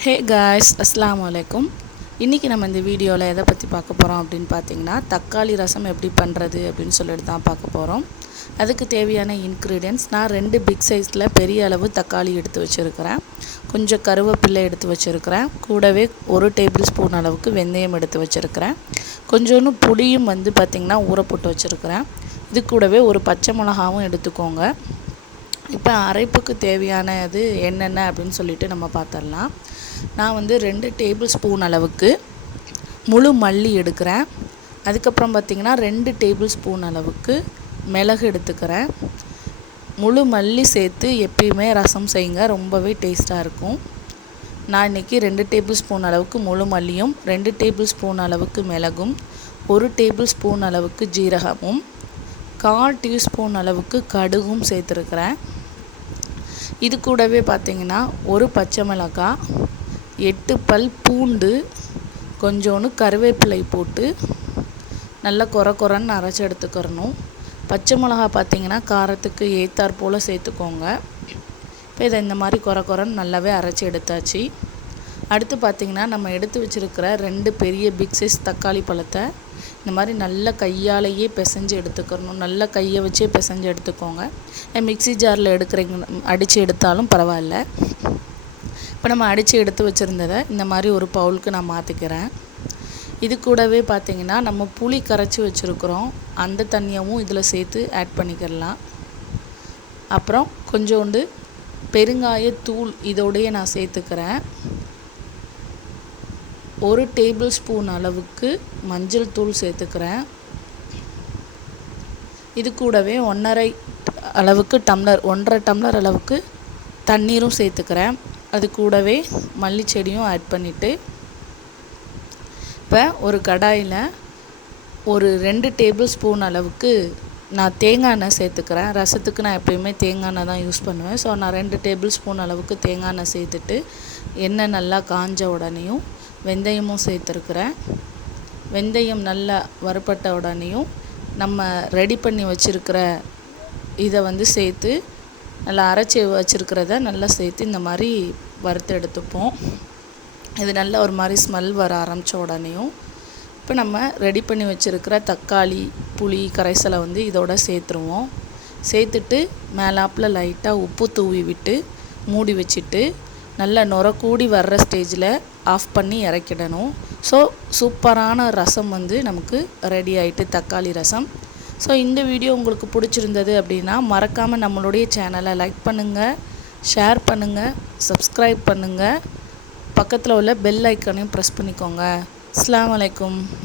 Hey guys, அஸ்ஸலாமு அலைக்கும். இன்றைக்கி நம்ம இந்த வீடியோவில் எதை பற்றி பார்க்க போகிறோம் அப்படின்னு பார்த்தீங்கன்னா, தக்காளி ரசம் எப்படி பண்ணுறது அப்படின்னு சொல்லிட்டு தான் பார்க்க போகிறோம். அதுக்கு தேவையான இன்க்ரீடியன்ட்ஸ், நான் 2 பிக் சைஸில் பெரிய அளவு தக்காளி எடுத்து வச்சுருக்கிறேன். கொஞ்சம் கருவேப்பிலை எடுத்து வச்சுருக்கிறேன். கூடவே 1 டேபிள் ஸ்பூன் அளவுக்கு வெந்தயம் எடுத்து வச்சுருக்கிறேன். கொஞ்சோண்டு புளியும் பார்த்திங்கன்னா ஊற போட்டு வச்சுருக்கிறேன். இது கூடவே ஒரு பச்சை மிளகாவும் எடுத்துக்கோங்க. இப்போ அரைப்புக்கு தேவையானது என்னென்ன அப்படின்னு சொல்லிட்டு நம்ம பார்த்துடலாம். நான் 2 டேபிள் ஸ்பூன் அளவுக்கு முழு மல்லி எடுக்கிறேன். அதுக்கப்புறம் பார்த்திங்கன்னா 2 டேபிள் ஸ்பூன் அளவுக்கு மிளகு எடுத்துக்கிறேன். முழு மல்லி சேர்த்து எப்பயுமே ரசம் செய்யுங்க, ரொம்பவே டேஸ்ட்டாக இருக்கும். நான் இன்றைக்கி 2 டேபிள் ஸ்பூன் அளவுக்கு முழு மல்லியும், 2 டேபிள் ஸ்பூன் அளவுக்கு மிளகும், 1 டேபிள் ஸ்பூன் அளவுக்கு ஜீரகமும், 1/4 டீஸ்பூன் அளவுக்கு கடுகும் சேர்த்துருக்கிறேன். இது கூடவே பார்த்திங்கன்னா ஒரு பச்சை மிளகாய், 8 பல் பூண்டு, கொஞ்சோண்டு கருவேப்பிலை போட்டு நல்லா கொரன்னு அரைச்சி எடுத்துக்கிறணும். பச்சை மிளகாய் பார்த்திங்கன்னா காரத்துக்கு ஏற்றாற் போல் சேர்த்துக்கோங்க. இப்போ இதை இந்த மாதிரி கொரன்னு நல்லாவே அரைச்சி எடுத்தாச்சு. அடுத்து பார்த்திங்கன்னா நம்ம எடுத்து வச்சுருக்கிற 2 பெரிய பிக் சைஸ் தக்காளி பழத்தை இந்த மாதிரி நல்லா கையாலேயே பிசைஞ்சு எடுத்துக்கிறணும். நல்லா கையை வச்சே பிசைஞ்சு எடுத்துக்கோங்க. மிக்ஸி ஜாரில் அடித்து எடுத்தாலும் பரவாயில்ல. இப்போ நம்ம அடித்து எடுத்து வச்சுருந்ததை இந்த மாதிரி ஒரு பவுலுக்கு நான் மாற்றிக்கிறேன். இது கூடவே பார்த்திங்கன்னா நம்ம புளி கரைச்சி வச்சுருக்குறோம், அந்த தண்ணியவும் இதில் சேர்த்து ஆட் பண்ணிக்கிடலாம். அப்புறம் கொஞ்சோண்டு பெருங்காயத்தூள் இதோடையே நான் சேர்த்துக்கிறேன். 1 டேபிள் ஸ்பூன் அளவுக்கு மஞ்சள் தூள் சேர்த்துக்கிறேன். இது கூடவே 1.5 அளவுக்கு 1.5 டம்ளர் அளவுக்கு தண்ணீரும் சேர்த்துக்கிறேன். அது கூடவே மல்லி செடியும் ஆட் பண்ணிவிட்டு இப்போ ஒரு கடாயில் ஒரு 2 டேபிள் ஸ்பூன் அளவுக்கு நான் தேங்காய் எண்ணெய் சேர்த்துக்கிறேன். ரசத்துக்கு நான் எப்பயுமே தேங்காய் எண்ணெய் தான் யூஸ் பண்ணுவேன். ஸோ நான் 2 டேபிள் ஸ்பூன் அளவுக்கு தேங்காய் எண்ணெய் சேர்த்துட்டு எண்ணெய் நல்லா காஞ்ச உடனேயும் வெந்தயமும் சேர்த்துருக்குறேன். வெந்தயம் நல்லா வறுபட்ட உடனேயும் நம்ம ரெடி பண்ணி வச்சுருக்கிற இதை சேர்த்து நல்லா அரைச்சி வச்சுருக்கிறத நல்லா சேர்த்து இந்த மாதிரி வறுத்து எடுத்துப்போம். இது நல்லா ஒரு மாதிரி ஸ்மெல் வர ஆரம்பித்த உடனேயும் இப்போ நம்ம ரெடி பண்ணி வச்சுருக்கிற தக்காளி புளி கரைசலை இதோட சேர்த்துருவோம். சேர்த்துட்டு மேலாப்பில் லைட்டாக உப்பு தூவி விட்டு மூடி வச்சுட்டு நல்லா நுரக்கூடி வர்ற ஸ்டேஜில் ஆஃப் பண்ணி இறக்கிடணும். ஸோ சூப்பரான ரசம் நமக்கு ரெடி ஆகிட்டு, தக்காளி ரசம். ஸோ இந்த வீடியோ உங்களுக்கு பிடிச்சிருந்தது அப்படின்னா மறக்காமல் நம்மளுடைய சேனலை லைக் பண்ணுங்கள், ஷேர் பண்ணுங்கள், சப்ஸ்கிரைப் பண்ணுங்கள். பக்கத்தில் உள்ள பெல் ஐக்கானையும் ப்ரெஸ் பண்ணிக்கோங்க. அஸ்ஸலாமு அலைக்கும்.